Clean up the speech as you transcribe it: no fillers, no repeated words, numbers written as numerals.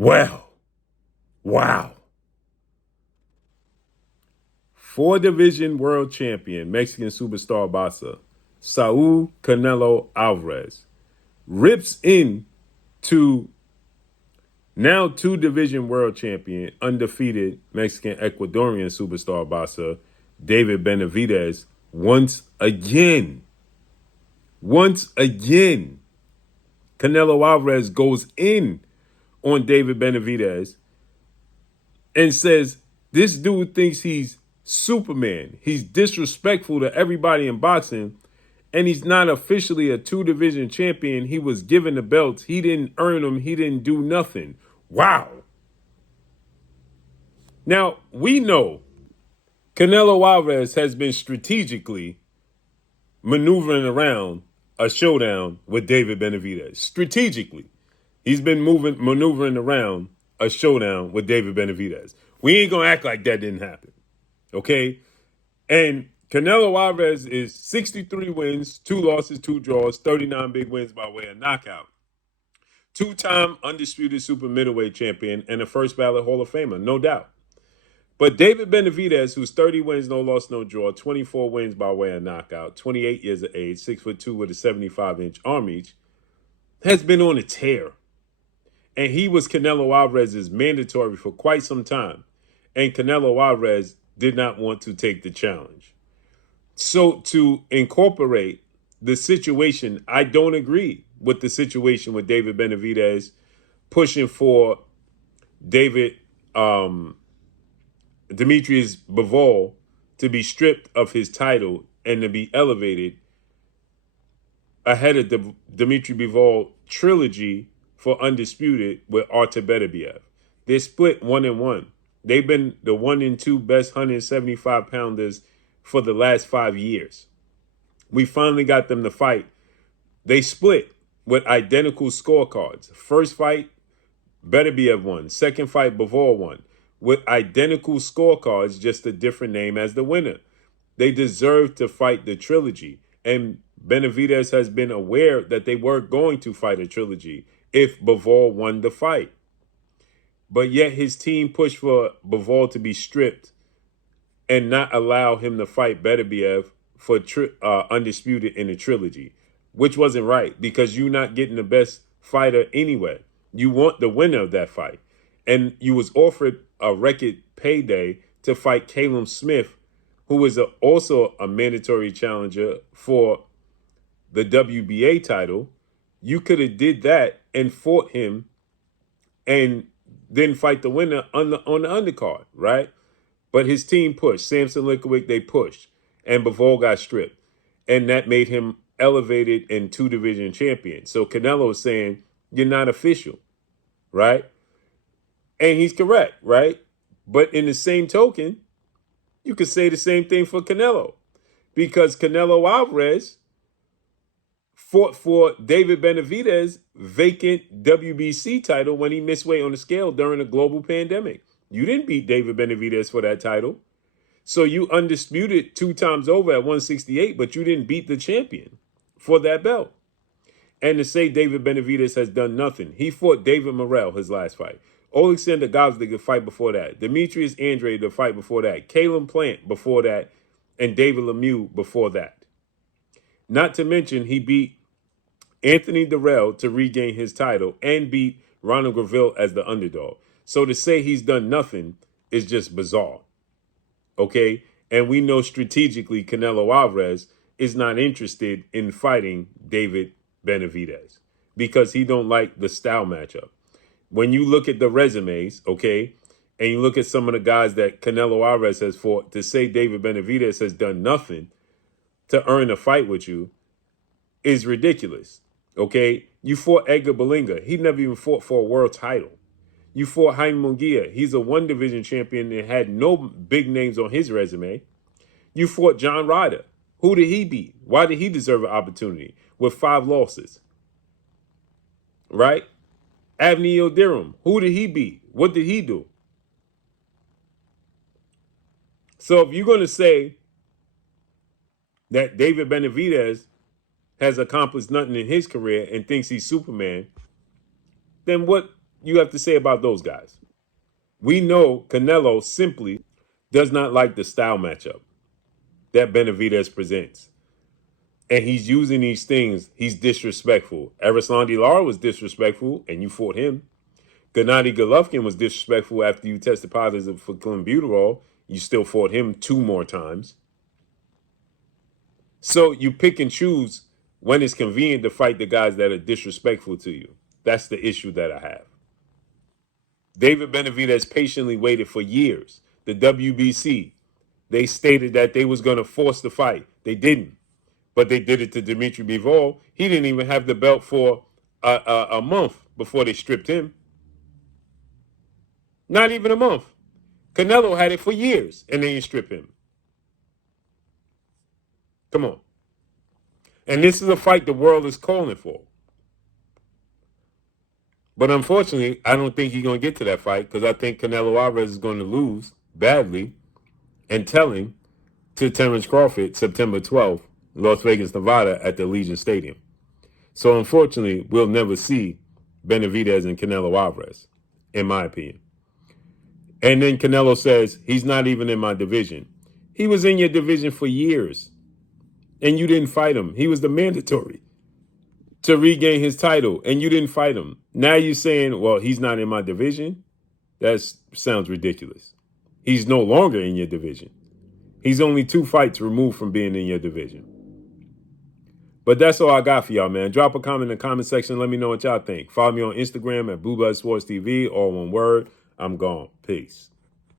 Well, wow. 4-division world champion, Mexican superstar boxer, Saul Canelo Alvarez, rips in to now 2-division world champion, undefeated Mexican Ecuadorian superstar boxer, David Benavidez, once again. Once again, Canelo Alvarez goes in on David Benavidez and says, this dude thinks he's Superman. He's disrespectful to everybody in boxing, and he's not officially a 2-division champion. He was given the belts. He didn't earn them. He didn't do nothing. Wow. Now, we know Canelo Alvarez has been strategically maneuvering around a showdown with David Benavidez. Strategically, he's been maneuvering around a showdown with David Benavidez. We ain't going to act like that didn't happen. Okay? And Canelo Alvarez is 63 wins, 2 losses, 2 draws, 39 big wins by way of knockout. 2-time undisputed super middleweight champion and a first ballot Hall of Famer, no doubt. But David Benavidez, who's 30 wins, no loss, no draw, 24 wins by way of knockout, 28 years of age, 6'2" with a 75-inch arm reach, has been on a tear. And he was Canelo Alvarez's mandatory for quite some time. And Canelo Alvarez did not want to take the challenge. So to incorporate the situation, I don't agree with the situation with David Benavidez pushing for Demetrius Bivol to be stripped of his title and to be elevated ahead of the Dmitry Bivol trilogy for Undisputed with Artur Beterbiev. They're split 1-1. They've been the 1 and 2 best 175-pounders for the last 5 years. We finally got them to fight. They split with identical scorecards. First fight, Beterbiev won. Second fight, Bivol won. With identical scorecards, just a different name as the winner. They deserve to fight the trilogy. And Benavidez has been aware that they were going to fight a trilogy if Bivol won the fight. But yet his team pushed for Bivol to be stripped and not allow him to fight Beterbiev for Undisputed in the trilogy, which wasn't right because you're not getting the best fighter anyway. You want the winner of that fight. And you was offered a record payday to fight Caleb Smith, who is also a mandatory challenger for the WBA title. You could have did that and fought him and then fight the winner on the undercard, right? But his team pushed. Samson Likovic, they pushed. And Bivol got stripped. And that made him elevated and 2-division champion. So Canelo is saying, you're not official, right? And he's correct, right? But in the same token, you could say the same thing for Canelo. Because Canelo Alvarez fought for David Benavidez' vacant WBC title when he missed weight on the scale during a global pandemic. You didn't beat David Benavidez for that title. So you undisputed 2 times over at 168, but you didn't beat the champion for that belt. And to say David Benavidez has done nothing. He fought David Morrell his last fight. Alexander Gosling the fight before that. Demetrius Andrade the fight before that. Caleb Plant before that. And David Lemieux before that. Not to mention he beat Anthony Durrell to regain his title and beat Ronald Graville as the underdog. So to say he's done nothing is just bizarre. Okay? And we know strategically Canelo Alvarez is not interested in fighting David Benavidez because he don't like the style matchup. When you look at the resumes, okay, and you look at some of the guys that Canelo Alvarez has fought, to say David Benavidez has done nothing to earn a fight with you is ridiculous, okay? You fought Edgar Berlanga. He never even fought for a world title. You fought Jaime Munguia. He's a 1-division champion and had no big names on his resume. You fought John Ryder. Who did he beat? Why did he deserve an opportunity with 5 losses? Right? Avni Yildirim. Who did he beat? What did he do? So if you're going to say that David Benavidez has accomplished nothing in his career and thinks he's Superman, then what you have to say about those guys? We know Canelo simply does not like the style matchup that Benavidez presents. And he's using these things. He's disrespectful. Erislandy Lara was disrespectful, and you fought him. Gennady Golovkin was disrespectful after you tested positive for clenbuterol. You still fought him 2 more times. So you pick and choose when it's convenient to fight the guys that are disrespectful to you. That's the issue that I have. David Benavidez patiently waited for years. The WBC, they stated that they was going to force the fight. They didn't. But they did it to Dimitri Bivol. He didn't even have the belt for a month before they stripped him. Not even a month. Canelo had it for years, and they didn't strip him. Come on. And this is a fight the world is calling for. But unfortunately, I don't think he's going to get to that fight because I think Canelo Alvarez is going to lose badly and telling to Terrence Crawford September 12th, Las Vegas, Nevada at the Allegiant Stadium. So unfortunately, we'll never see Benavidez and Canelo Alvarez, in my opinion. And then Canelo says, he's not even in my division. He was in your division for years, and you didn't fight him. He was the mandatory to regain his title, and you didn't fight him. Now you're saying, well, he's not in my division? That sounds ridiculous. He's no longer in your division. He's only 2 fights removed from being in your division. But that's all I got for y'all, man. Drop a comment in the comment section. Let me know what y'all think. Follow me on Instagram at Blue Blood Sports TV, all one word. I'm gone. Peace.